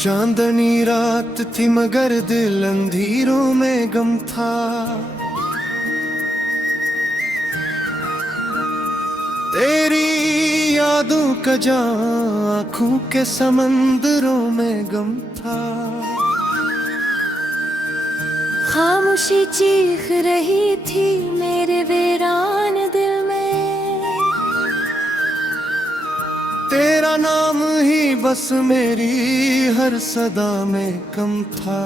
चांदनी रात थी मगर दिल अंधेरों में गम था। तेरी यादों का जाम आँखों के समंदरों में गम था। खामोशी चीख रही थी मेरे वीरान दिल में। तेरा नाम ही बस मेरी हर सदा में कम था।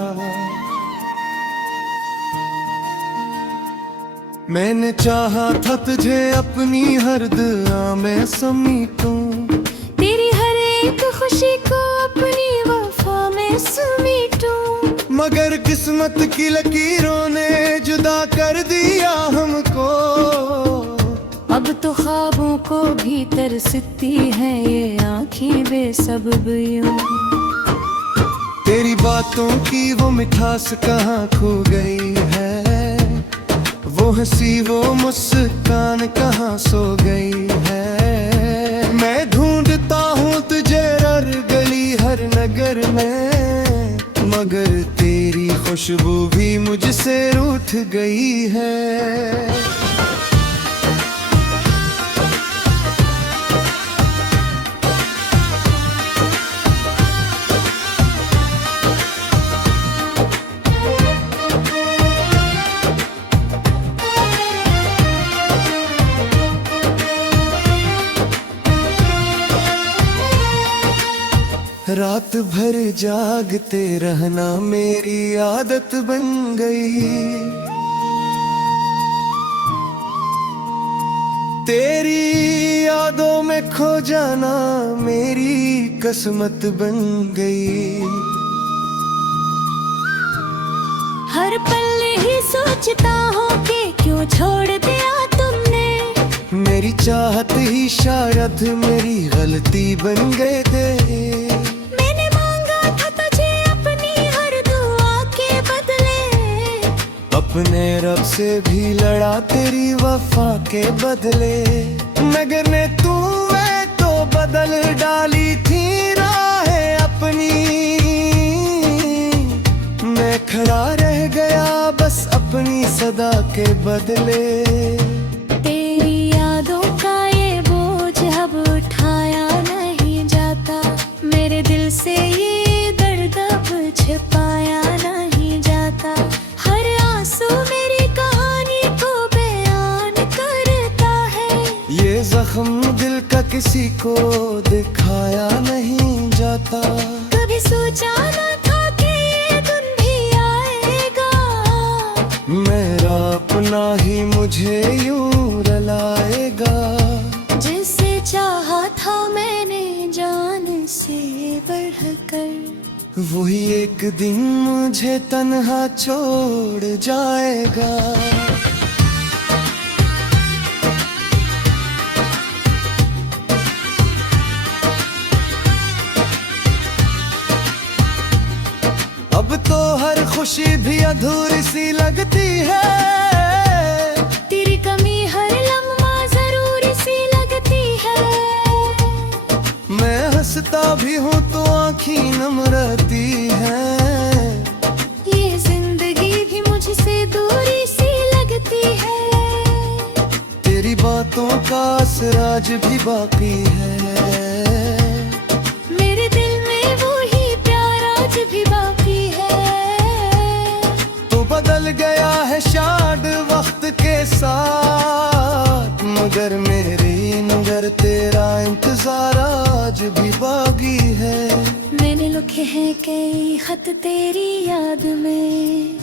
मैंने चाहा था तुझे अपनी हर दुआ में समेटूं, तेरी हर एक खुशी को अपनी वफा में समेटूं। मगर किस्मत की लकीरों ने जुदा कर दिया हमको। अब तो ख्वाबों को भी तरसती है ये आँखें बेसबब यूं। तेरी बातों की वो मिठास कहाँ खो गई है, वो हंसी वो मुस्कान कहाँ सो गई है। मैं ढूंढता हूँ तुझे हर गली हर नगर में, मगर तेरी खुशबू भी मुझसे रूठ गई है। रात भर जागते रहना मेरी आदत बन गई। तेरी यादों में खो जाना मेरी किस्मत बन गई। हर पल ही सोचता हूँ कि क्यों छोड़ दिया तुमने। मेरी चाहत ही शायद मेरी गलती बन गए थे। मैंने मांगा था तुझे अपनी हर दुआ के बदले, अपने रब से भी लड़ा तेरी वफा के बदले। मगर ने तू वे तो बदल डाली थी राहें अपनी। मैं खड़ा रह गया बस अपनी सदा के बदले। तेरी यादों का ये बोझ अब उठाया नहीं जाता। मेरे दिल से ये दर्द अब छिपाया नहीं जाता। हर आंसू मेरी कहानी को बयान करता है। ये जख्म दिल का किसी को दिखाया नहीं जाता। कभी सोचा न था कि ये दिन भी आएगा। मेरा अपना ही मुझे यूं रुलाएगा। जिसे चाहा था मैंने जान से बढ़कर, वही एक दिन मुझे तन्हा छोड़ जाएगा। अब तो हर खुशी भी अधूरी सी लगती है। तेरी कमी हर लम्हा जरूरी सी लगती है। मैं हंसता भी हूँ तो आँखी नम रहती है। ये जिंदगी भी मुझसे दूरी सी लगती है। तेरी बातों का असर आज भी बाकी है। मेरे दिल में वो ही प्यार आज भी बाकी है। तू बदल गया है शायद वक्त के साथ, मगर तेरा इंतजार आज भी बाकी है। मैंने लिखे हैं कई खत तेरी याद में,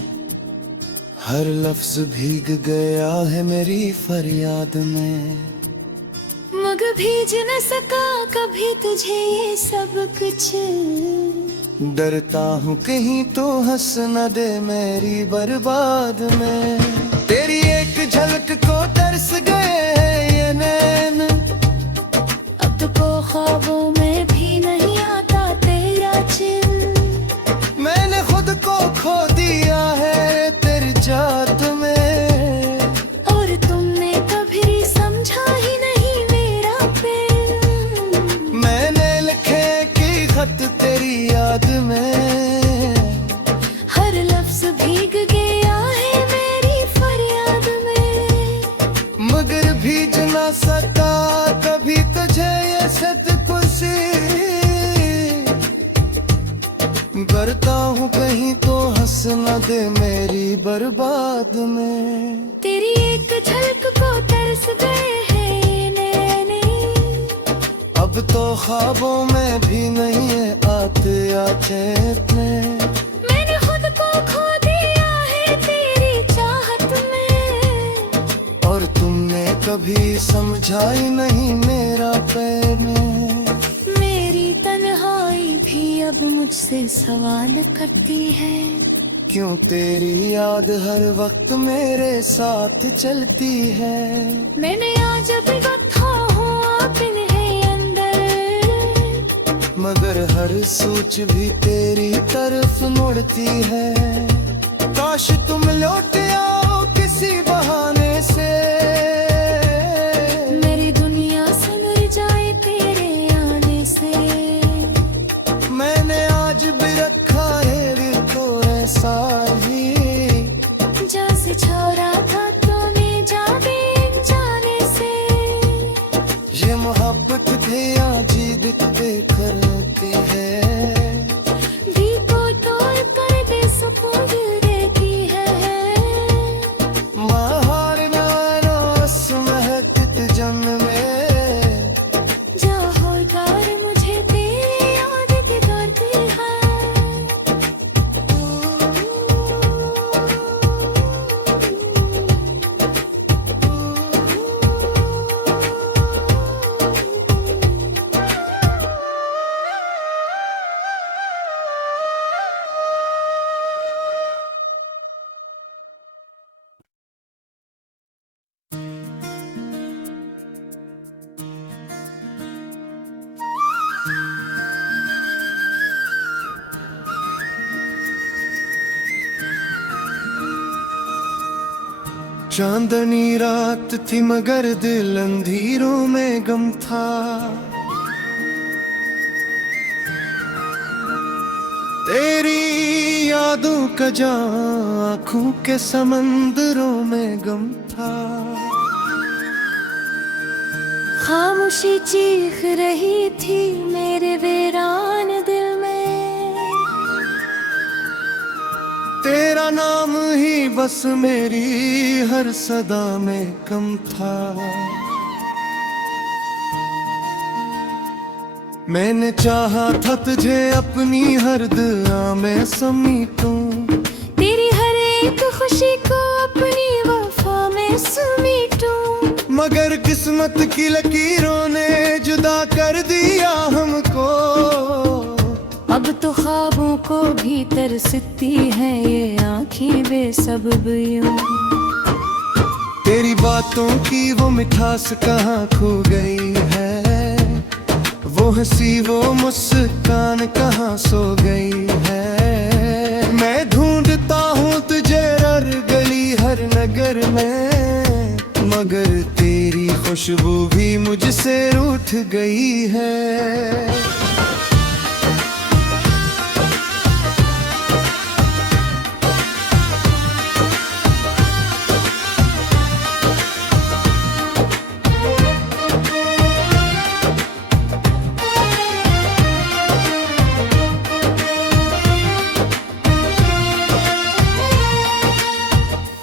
हर लफ्ज भीग गया है मेरी फरियाद में। मगर भीज न सका कभी तुझे ये सब कुछ। डरता हूँ कहीं तो हंस न दे मेरी बर्बाद में। तेरी एक झलक को तरस गए हैं ये नैन। अब तो ख्वाबों में भी नहीं आता तेरा चिन्ह। मैंने खुद को खो दिया है तेरी जात में। और तुमने कभी समझा ही नहीं मेरा प्यार। मैंने लिखे कि खत तेरी याद में। डरता हूँ कहीं तो हंस न दे मेरी बर्बाद में। तेरी एक झलक को तरस गए हैं ये नैने, अब तो ख्वाबों में भी नहीं है आते या चैतने। मैंने खुद को खो दिया है तेरी चाहत में, और तुमने कभी समझा ही नहीं मेरा प्रेम। मेरी तन्हाई भी अब मुझसे सवाल करती है, क्यों तेरी याद हर वक्त मेरे साथ चलती है। मैंने आज अभी बता हुआ पिन है अंदर, मगर हर सोच भी तेरी तरफ मुड़ती है। काश तुम लौट आओ किसी बहाने से, मेरी दुनिया संवर जाए तेरे आने से। मैंने आज भी रखा है दिल को ऐसा ही, जैसे छोड़ा था तूने जाने जाने से। ये मोहब्बत थे या जिद पे करती है, भी को तोड़ कर दे सपोर्ट देती है। महार नास महकत जन्म में, जा होगार मुझे तेरी याद करती है। चांदनी रात थी मगर दिल अंधेरों में गम था। तेरी यादों का जां आँखों के समंदरों में गम था। खामोशी चीख रही थी मेरे वीरान दिल में, तेरा नाम ही बस मेरी हर सदा में कम था। मैंने चाहा था तुझे अपनी हर दुआ में समेटूं, तेरी हर एक खुशी को अपनी वफा में समेटूं। मगर किस्मत की लकीरों ने जुदा कर दिया हमको। अब तो ख्वाबों को भी तरसती है ये आँखें बेसबब यूं। तेरी बातों की वो मिठास कहाँ खो गई है, वो हंसी वो मुस्कान कहाँ सो गई है। मैं ढूंढता हूँ तुझे हर गली हर नगर में, मगर तेरी खुशबू भी मुझसे रूठ गई है।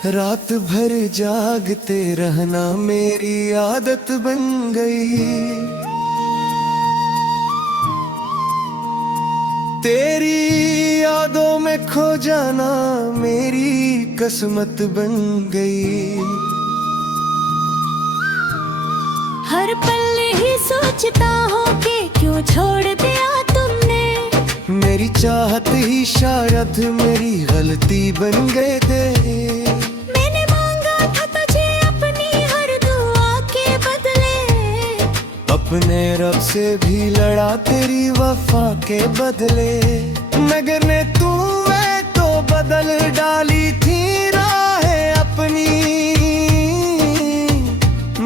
रात भर जागते रहना मेरी आदत बन गई, तेरी यादों में खो जाना मेरी किस्मत बन गई। हर पल ही सोचता हूँ कि क्यों छोड़ दिया तुमने, मेरी चाहत ही शायद मेरी गलती बन गए थे। मैंने मांगा था तुझे अपनी हर दुआ के बदले, अपने रब से भी लड़ा तेरी वफा के बदले। मगर ने तू मैं तो बदल डाली थी राहें अपनी,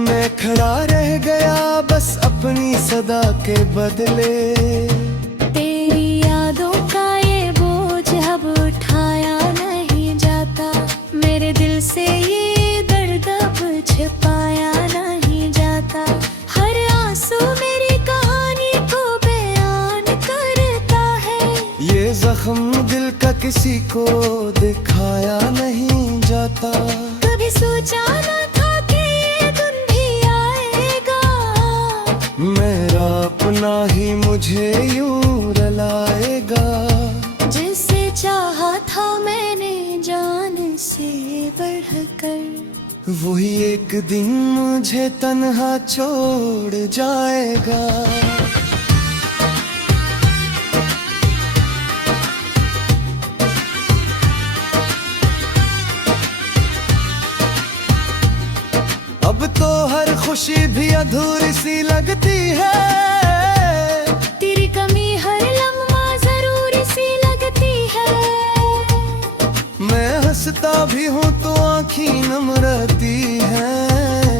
मैं खड़ा रह गया बस अपनी सदा के बदले। तेरी यादों का ये बोझ अब उठाया नहीं जाता, मेरे दिल से ये दर्द अब छिपाया नहीं जाता। हर आंसू मेरी कहानी को बयान करता है, ये जख्म दिल का किसी को दिखाया नहीं जाता। कभी सोचा न था कि ये दिन भी आएगा, मेरा अपना ही मुझे यूं रुलाएगा। जिसे चाहा था मैंने जान से बढ़कर, वही एक दिन मुझे तन्हा छोड़ जाएगा। अब तो हर खुशी भी अधूरी सी लगती है, तेरी कमी हर लम्हा जरूरी सी लगती है। मैं हंसता भी हूँ तो आँखें नम रहती हैं।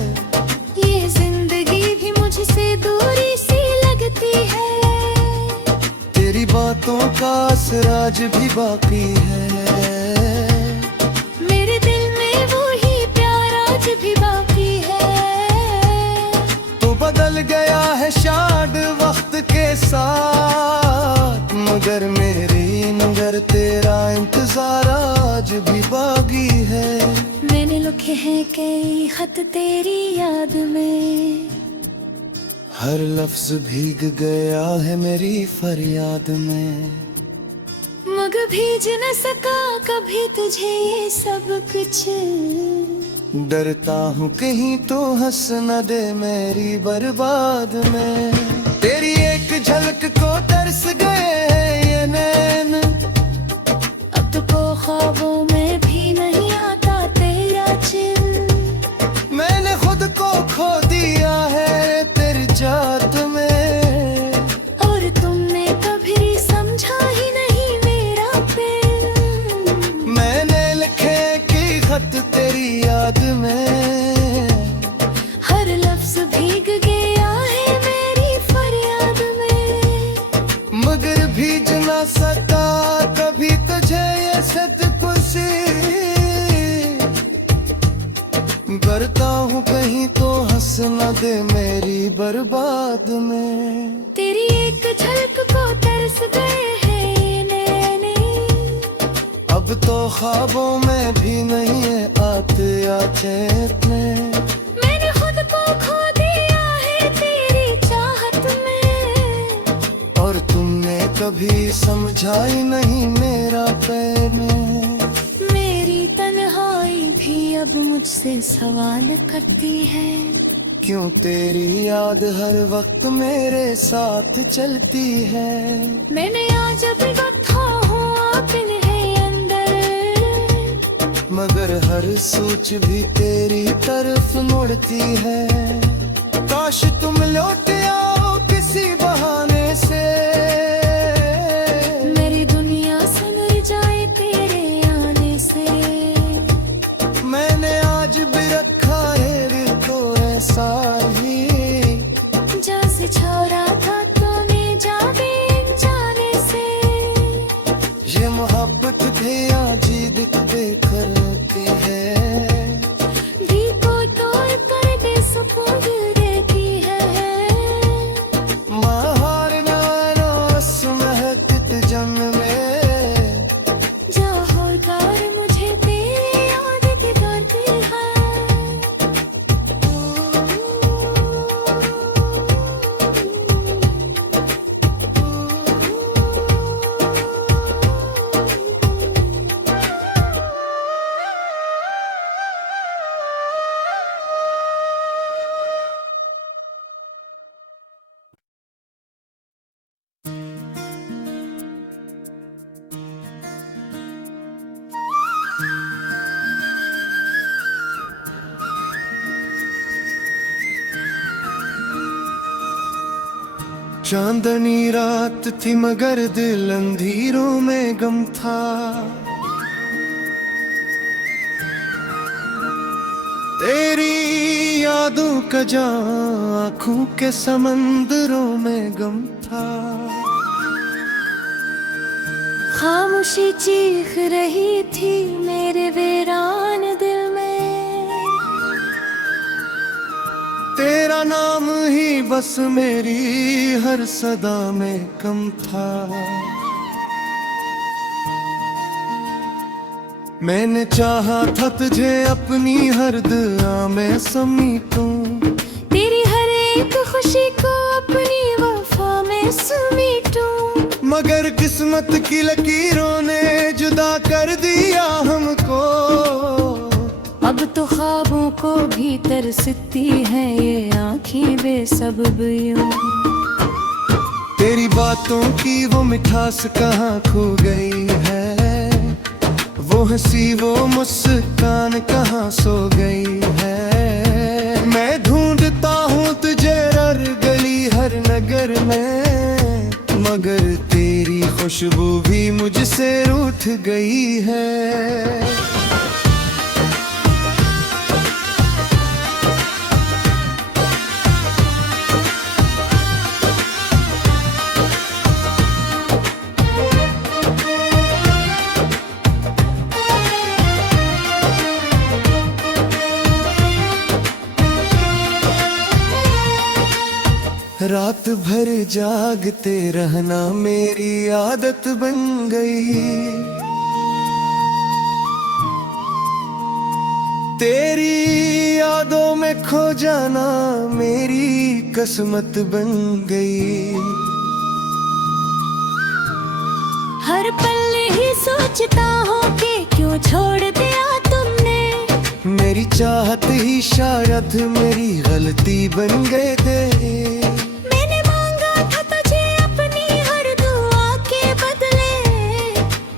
ये जिंदगी भी मुझसे दूरी सी लगती है। तेरी बातों का असर आज भी बाकी है, मेरे दिल में वो ही प्यार आज भी बाकी है। तो बदल गया है शायद वक्त के साथ, मगर तेरा इंतजार आज भी बाकी है। मैंने लिखे हैं कई खत तेरी याद में, हर लफ्ज भीग गया है मेरी फरियाद में। मगर भीज न सका कभी तुझे ये सब कुछ। डरता हूँ कहीं तो हंस न दे मेरी बर्बाद में। तेरी एक झलक को तरस गए हैं ये नैन, अब तो ख्वाबों में भी नहीं आता तेरा चिन्ह। मैंने खुद को खो दिया है तेरी जात में, और तुमने कभी समझा ही नहीं मेरा प्यार। मैंने लिखे कि खत तेरी याद में, हर लफ्ज भीग गया है मेरी फरियाद में। मगर भीज ना सका कभी तुझे ये सतकुशी। डरता हूँ कहीं तो हंस न दे मेरी बर्बाद में। तेरी एक झलक को तरस गए हैं ये नैने, अब तो ख्वाबों में भी नहीं है आते या चेतने। मैंने खुद को खो दिया है तेरी चाहत में, और तुमने कभी समझा ही नहीं मेरा प्यार में। मेरी तन्हाई भी अब मुझसे सवाल करती है, क्यों तेरी याद हर वक्त मेरे साथ चलती है। मैंने आज भी बैठा हूँ अपने अंदर, मगर हर सोच भी तेरी तरफ मुड़ती है। काश तुम लौट आओ किसी बहाने से, मेरी दुनिया संवर जाए तेरे आने से। मैंने आज भी रखा है दिल को ऐसा ही, जैसे छोड़ा था तूने जाने जाने से। ये मोहब्बत भी आज ही दिखते करती है। दिल को तोड़ कर दे सुपुर्द देती है। महार नारोस महकत जम में, जो होकर मुझे तेरी याद करती है। चांदनी रात थी मगर दिल अंधेरों में गम था। तेरी यादों का जां आँखों के समंदरों में गम था। खामोशी चीख रही थी मेरे वीरान दिल में, तेरा नाम ही बस मेरी हर सदा में कम था। मैंने चाहा था तुझे अपनी हर दुआ में समेटूं, तेरी हर एक खुशी को अपनी वफा में समेटूं। मगर किस्मत की लकीरों ने जुदा कर दिया हमको। अब तो ख्वाबों को भी तरसती है ये आँखें बेसबब यूं। तेरी बातों की वो मिठास कहाँ खो गई है, वो हंसी वो मुस्कान कहाँ सो गई है। मैं ढूंढता हूँ तुझे हर गली हर नगर में, मगर तेरी खुशबू भी मुझसे रूठ गई है। रात भर जागते रहना मेरी आदत बन गई, तेरी यादों में खो जाना मेरी किस्मत बन गई। हर पल ही सोचता हूँ कि क्यों छोड़ दिया तुमने, मेरी चाहत ही शायद मेरी गलती बन गए थे।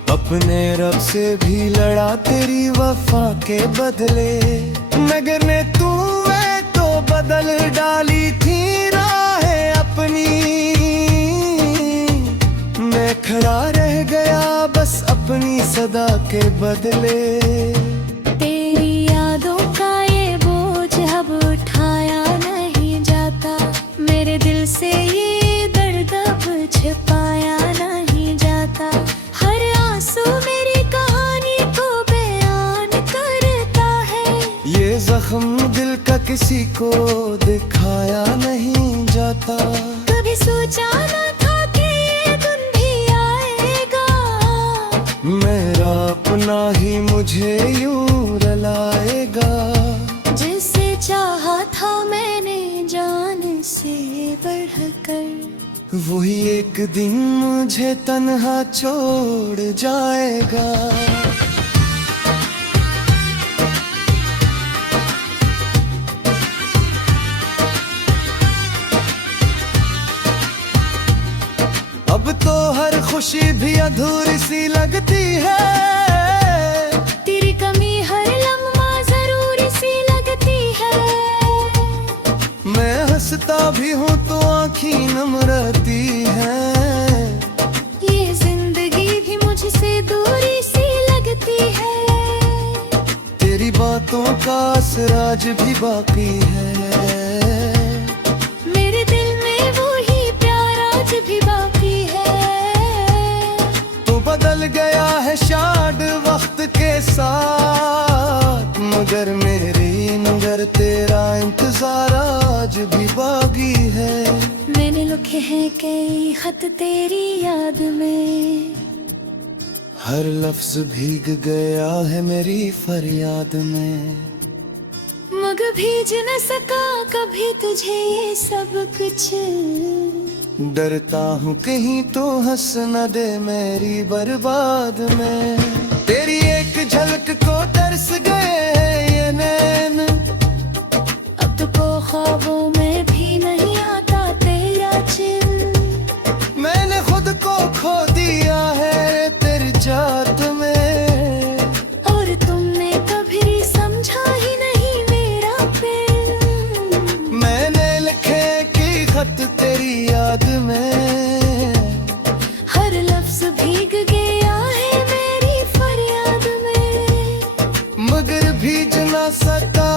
अपने रब से भी लड़ा तेरी वफा के बदले, मगर ने तू मैं तो बदल डाली थी राहें अपनी। मैं खड़ा रह गया बस अपनी सदा के बदले। तेरी यादों का ये बोझ अब उठाया नहीं जाता, मेरे दिल से ये दर्द अब छिपाया नहीं जाता। मेरी कहानी को बयान करता है, ये जख्म दिल का किसी को दिखाया नहीं जाता। कभी सोचा न था कि ये दिन भी आएगा, मेरा अपना ही मुझे यूं रुलाएगा। जिसे चाहा था मैंने जान से बढ़कर, वही एक दिन मुझे तन्हा छोड़ जाएगा। अब तो हर खुशी भी अधूरी सी लगती है, तेरी कमी हर लम्हा जरूरी सी लगती है। मैं हंसता भी हूँ तो आँखें नम रहती हैं, ये जिंदगी भी मुझसे दूरी सी लगती है। तेरी बातों का असर आज भी बाकी है, मेरे दिल में वो ही प्यार आज भी बाकी है। तो बदल गया है शायद वक्त के साथ, मगर तेरा इंतजार आज भी बाकी है। मैंने लिखे हैं कई खत तेरी याद में, हर लफ्ज भीग गया है मेरी फरियाद में। मगर भीज न सका कभी तुझे ये सब कुछ, डरता हूँ कहीं तो हंस न दे मेरी बर्बाद में। तेरी एक झलक को तरस गए ये नैन, अब तो ख्वाबों में भी नहीं आता तेरा चिन्ह। मैंने खुद को खो दिया है तेरी जात में, और तुमने कभी समझा ही नहीं मेरा प्यार। मैंने लिखे कि खत तेरी याद में, हर लफ्ज भीग गया है मेरी फरियाद में। मगर भीज ना सका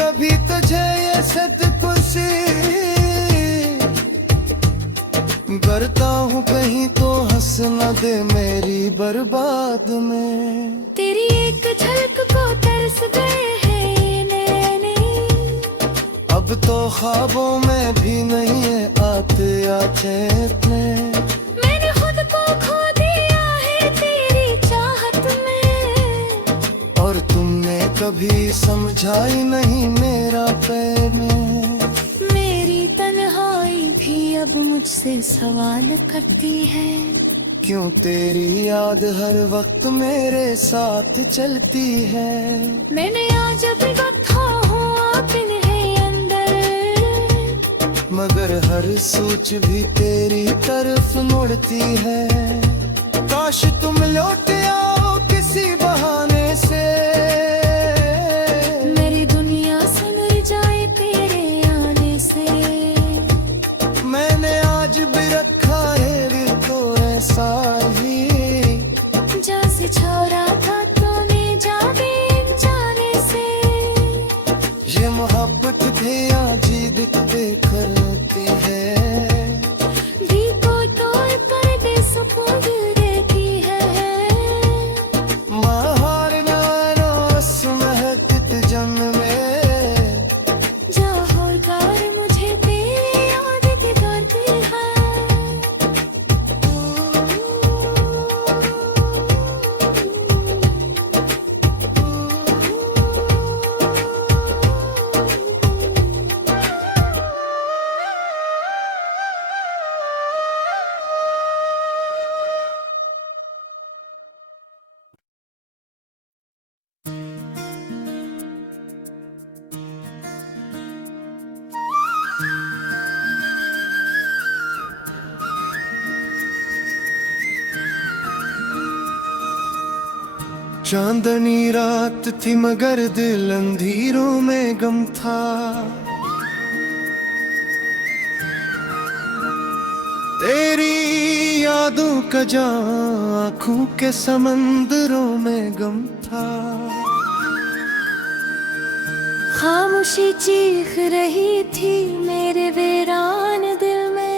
कभी तुझे ये सतकुशी, करता हूँ कहीं तो हंस न दे मेरी बर्बाद में। तेरी एक झलक को तरस गए हैं ये नैने, अब तो ख्वाबों में भी नहीं है आते या चेतने। मैंने खुद को खो दिया है तेरी चाहत में, मुरझाई नहीं मेरा पैर में। मेरी तन्हाई भी अब मुझसे सवाल करती है, क्यों तेरी याद हर वक्त मेरे साथ चलती है। मैंने आज भी बता हूँ आप इन्हें अंदर, मगर हर सोच भी तेरी तरफ मुड़ती है। काश तुम लौट आओ किसी बहाने से, मेरी दुनिया संवर जाए तेरे आने से। मैंने आज भी रखा है दिल तो ऐसा ही, जैसे छोड़ा था तूने जाने जाने से। ये मोहब्बत भी आजी दिखते करती है, भी को तोड़ कर दे सपोर्ट देती है। महार नारोस महकत जन्म में, जा होगार मुझे तेरी याद दिखाती है। चांदनी रात थी मगर दिल अंधेरों में गम था। तेरी यादों का जां आँखों के समंदरों में गम था। खामोशी चीख रही थी मेरे वीरान दिल में,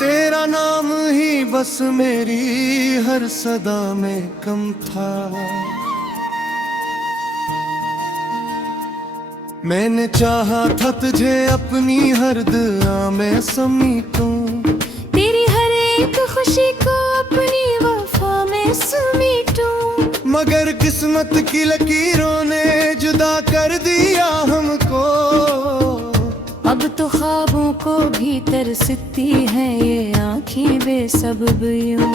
तेरा नाम ही बस मेरी हर सदा में कम था। मैंने चाहा था तुझे अपनी हर दुआ में समेटूं, तेरी हर एक खुशी को अपनी वफा में समेटूं। मगर किस्मत की लकीरों ने जुदा कर दिया हमको। अब तो ख्वाबों को भी तरसती है ये आँखें बेसबब यूं।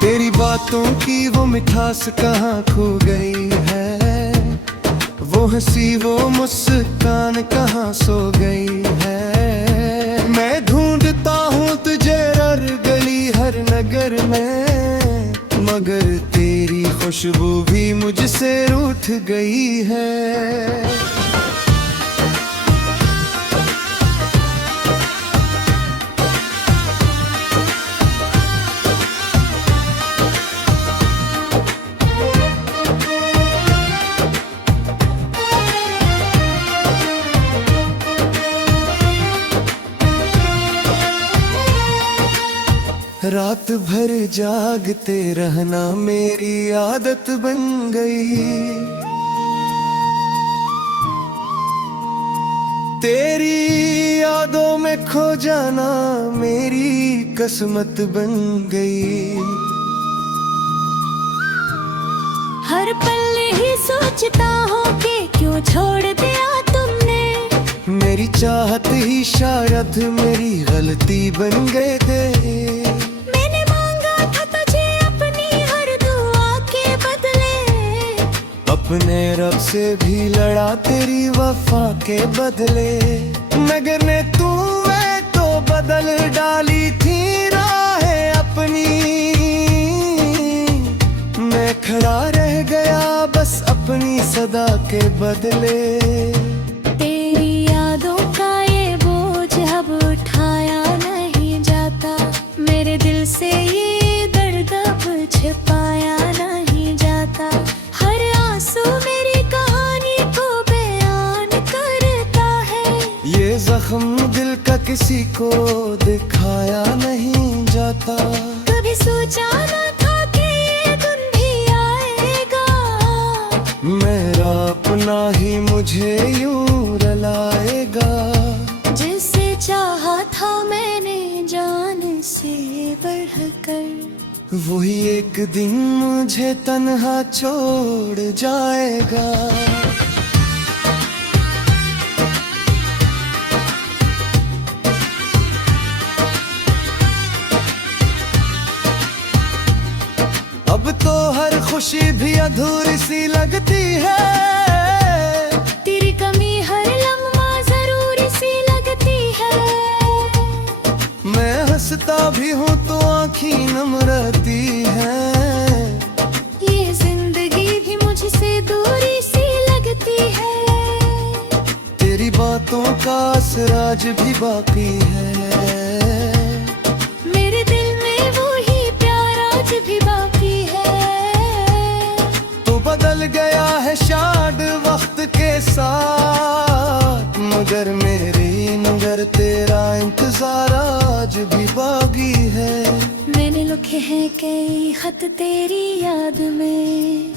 तेरी बातों की वो मिठास कहाँ खो गई है, वो हंसी वो मुस्कान कहाँ सो गई है। मैं ढूंढता हूँ तुझे हर गली हर नगर में, मगर तेरी खुशबू भी मुझसे रूठ गई है। रात भर जागते रहना मेरी आदत बन गई, तेरी यादों में खो जाना मेरी किस्मत बन गई। हर पल ही सोचता हूँ कि क्यों छोड़ दिया तुमने, मेरी चाहत ही शायद मेरी गलती बन गए थे। अपने रब से भी लड़ा तेरी वफा के बदले, मगर ने तू मैं तो बदल डाली थी राहें अपनी। मैं खड़ा रह गया बस अपनी सदा के बदले। तेरी यादों का ये बोझ अब उठाया नहीं जाता, मेरे दिल से ये दर्द अब छिपाया नहीं जाता। मेरी कहानी को बयान करता है, ये जख्म दिल का किसी को दिखाया नहीं जाता। कभी सोचा न था कि ये दिन भी आएगा, मेरा अपना ही मुझे यूं रुलाएगा। जिसे चाहा था मैंने जान से बढ़कर, वही एक दिन मुझे तन्हा छोड़ जाएगा। अब तो हर खुशी भी अधूरी सी लगती है, तेरी कमी हर लम्हा जरूरी सी लगती है। मैं हंसता भी हूँ तो आँखें नम रहती है। ये जिंदगी भी मुझसे दूरी सी लगती है। तेरी बातों का असर आज भी बाकी है। मेरे दिल में वो ही प्यार आज भी बाकी है। तो बदल गया है शायद वक्त के साथ, मगर तेरा इंतजार आज भी बाकी है। मैंने लिखे हैं कई खत तेरी याद में,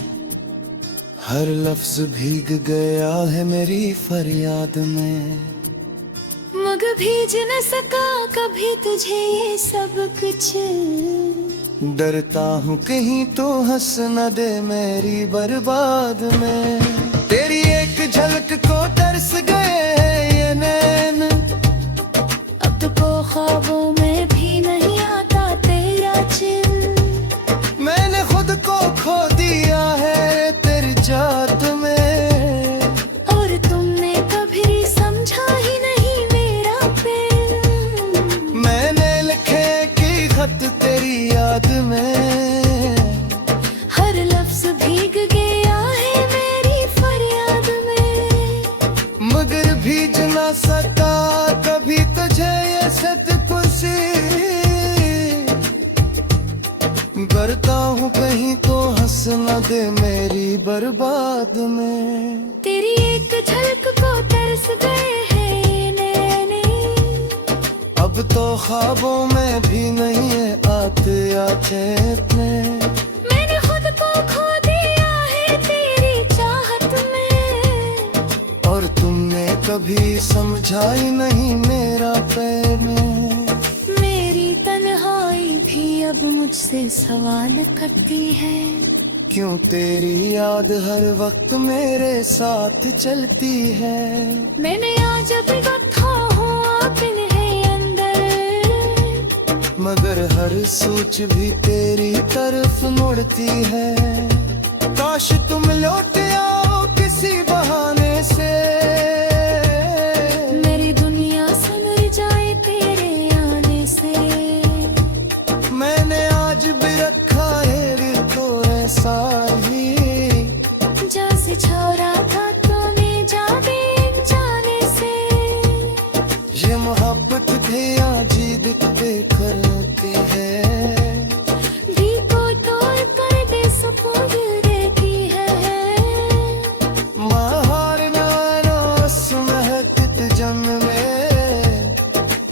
हर लफ्ज भीग गया है मेरी फरियाद में। मगर भीज न सका कभी तुझे ये सब कुछ। डरता हूँ कहीं तो हंस न दे मेरी बर्बाद में। तेरी एक झलक को तरस गए हैं ये नैन, अब तो ख्वाबों में भी नहीं आता तेरा चिन्ह। मैंने खुद को खो दिया है तेरी जात में, और तुमने कभी समझा ही नहीं मेरा प्यार। मैंने लिखे कि खत तेरी याद में, हर लफ्ज भीग गया है मेरी फरियाद में। मगर भीज ना सका कभी तुझे ये सत खुशी। डरता हूँ कहीं तो हंस न दे मेरी बर्बाद में। तेरी एक झलक को तरस गए हैं ये नैने, अब तो ख्वाबों में भी नहीं है आते या चेतने। मैंने खुद को खो दिया है तेरी चाहत में, और तुमने कभी समझा ही नहीं मेरा प्यार में। मेरी तन्हाई भी अब मुझसे सवाल करती है। क्यों तेरी याद हर वक्त मेरे साथ चलती है। मैंने आज अभी रखा हूँ अपने अंदर, मगर हर सोच भी तेरी तरफ मुड़ती है। काश तुम लौट आओ किसी बहाने से, मेरी दुनिया संवर जाए तेरे आने से। मैंने आज भी रखा है दिल को ऐसा ही, जैसे छोड़ा था तूने जाने जाने से। ये मोहब्बत भी अजीब करती है। भी को तोड़ कर दे सुकून देती है। माहौर नारोस महकत जम में,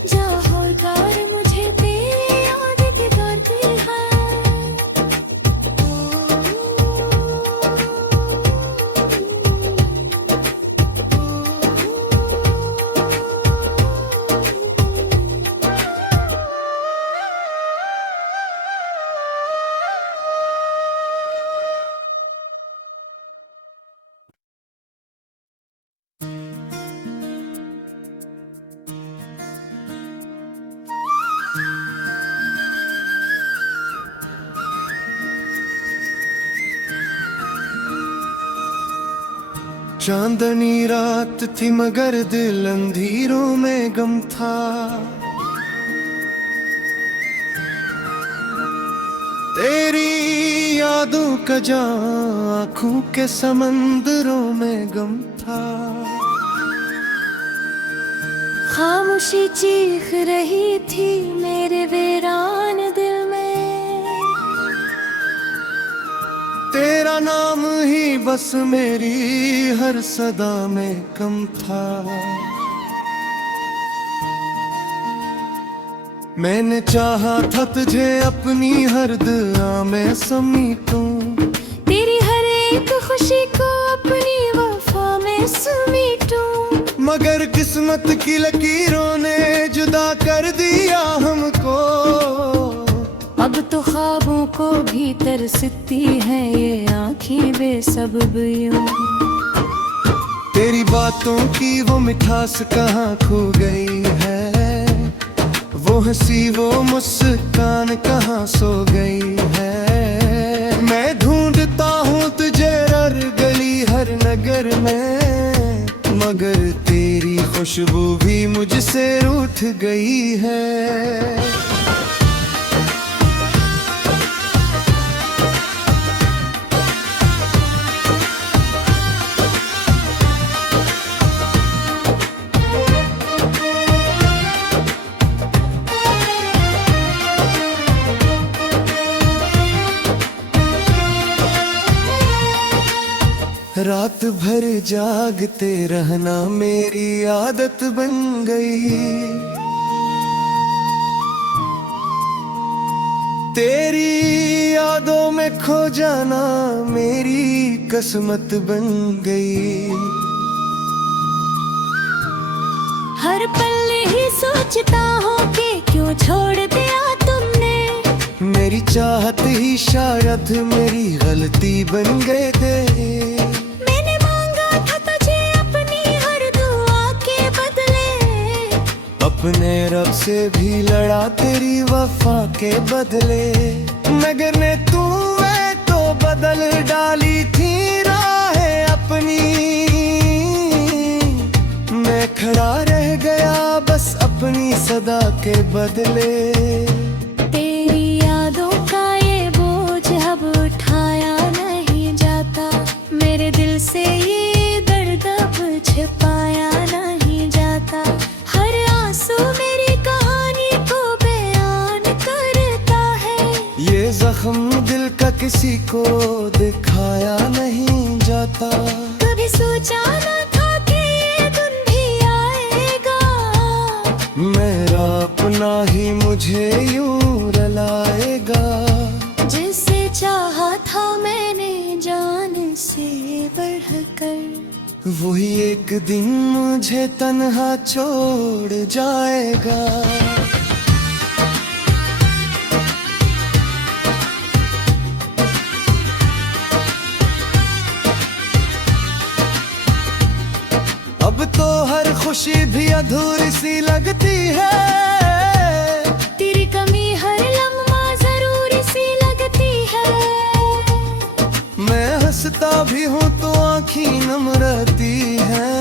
जा होकर मुझे तेरी याद करती है। चांदनी रात थी मगर दिल अंधेरों में गम था। तेरी यादों का जां आँखों के समंदरों में गम था। खामोशी चीख रही थी मेरे वीरान दिल में। तेरा नाम ही बस मेरी हर सदा में कम था। मैंने चाहा था तुझे अपनी हर दुआ में समेटूं, तेरी हर एक खुशी को अपनी वफा में समेटूं। मगर किस्मत की लकीरों ने जुदा कर दिया हमको। अब तो ख्वाबों आँखों को भी तरसती है ये आँखें बेसबब यूं। तेरी बातों की वो मिठास कहाँ खो गई है, वो हंसी वो मुस्कान कहाँ सो गई है। मैं ढूंढता हूँ तुझे हर गली हर नगर में, मगर तेरी खुशबू भी मुझसे रूठ गई है। रात भर जागते रहना मेरी आदत बन गई, तेरी यादों में खो जाना मेरी किस्मत बन गई। हर पल ही सोचता हूँ कि क्यों छोड़ दिया तुमने, मेरी चाहत ही शायद मेरी गलती बन गए थे। मैंने मांगा था तुझे अपनी हर दुआ के बदले, अपने रब से भी लड़ा तेरी वफा के बदले। मगर ने तू तो बदल डाली थी राहें अपनी, मैं खड़ा रह गया बस अपनी सदा के बदले। तेरी यादों का ये बोझ अब उठाया नहीं जाता, मेरे दिल से ये दर्द अब छिपाया नहीं जाता। हर आंसू मेरी कहानी को बयान करता है, ये जख्म दिल का किसी को दिखाया नहीं जाता। कभी सोचा न था कि ये दिन भी आएगा, मेरा अपना ही मुझे यूं रुलाएगा। जिसे चाहा था मैंने जान से बढ़कर, वही एक दिन मुझे तन्हा छोड़ जाएगा। अब तो हर खुशी भी अधूरी सी लगती है, तेरी कमी हर लम्हा जरूरी सी लगती है। मैं हंसता भी हूँ तो आँखी नम रहती है,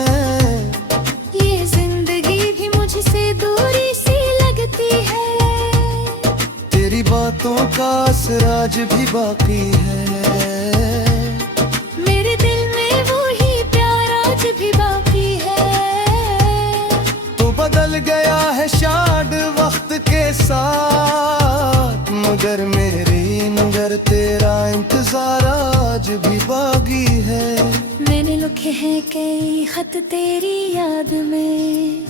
ये जिंदगी भी मुझसे दूरी सी लगती है। तेरी बातों का असर आज भी बाकी है, मेरे दिल में वो ही प्यार आज भी बाकी है। तो बदल गया है शायद वक्त के साथ, मगर तेरा इंतजार आज भी बाकी है। मैंने लिखे हैं कई खत तेरी याद में,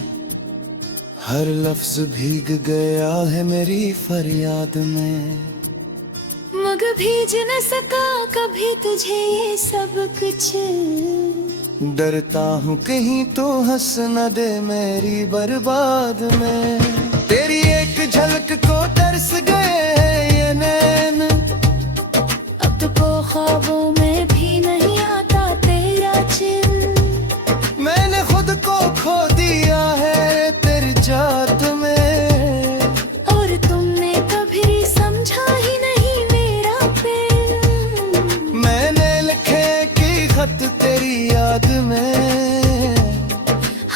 हर लफ्ज भीग गया है मेरी फरियाद में। मगर भीज न सका कभी तुझे ये सब कुछ, डरता हूँ कहीं तो हंस न दे मेरी बर्बाद में। तेरी एक झलक को तरस गए हैं ये नैन, अब तो ख्वाबों में भी नहीं आता तेरा चिन्ह। मैंने खुद को खो दिया है तेरी जात में, और तुमने कभी समझा ही नहीं मेरा प्यार। मैंने लिखे कि खत तेरी याद में,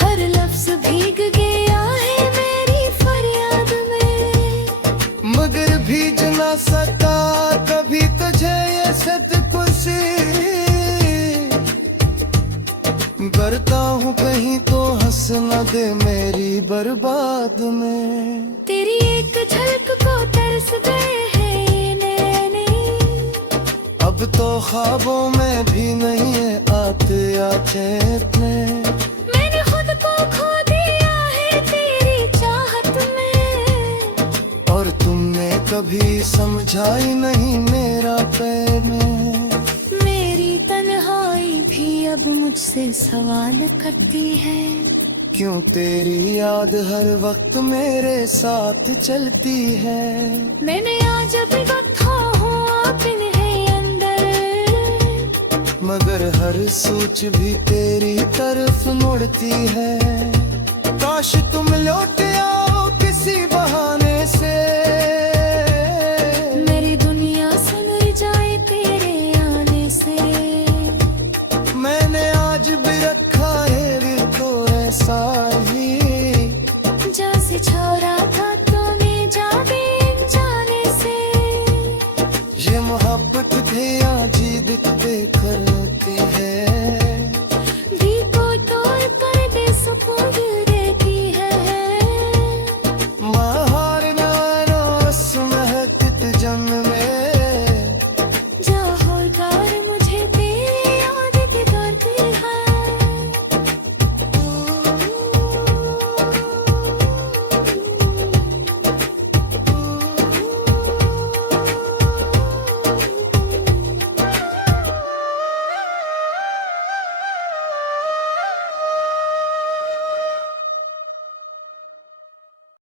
हर लफ्ज भीग गया है मेरी फरियाद में। मगर भीज ना सका कभी तुझे ये सत कुर्सी, डरता हूँ कहीं तो हंस न दे मेरी बर्बाद में। तेरी एक झलक को तरस गए हैं ये नैने, अब तो ख्वाबों में भी नहीं है आते या चेतने। मैंने खुद को खो दिया है तेरी चाहत में, और तुमने कभी समझा ही नहीं मेरा प्रेम। मेरी तन्हाई भी अब मुझसे सवाल करती है, क्यों तेरी याद हर वक्त मेरे साथ चलती है। मैंने आज अभी वक्त हूँ हर सोच भी तेरी तरफ मुड़ती है। काश तुम लौट आओ किसी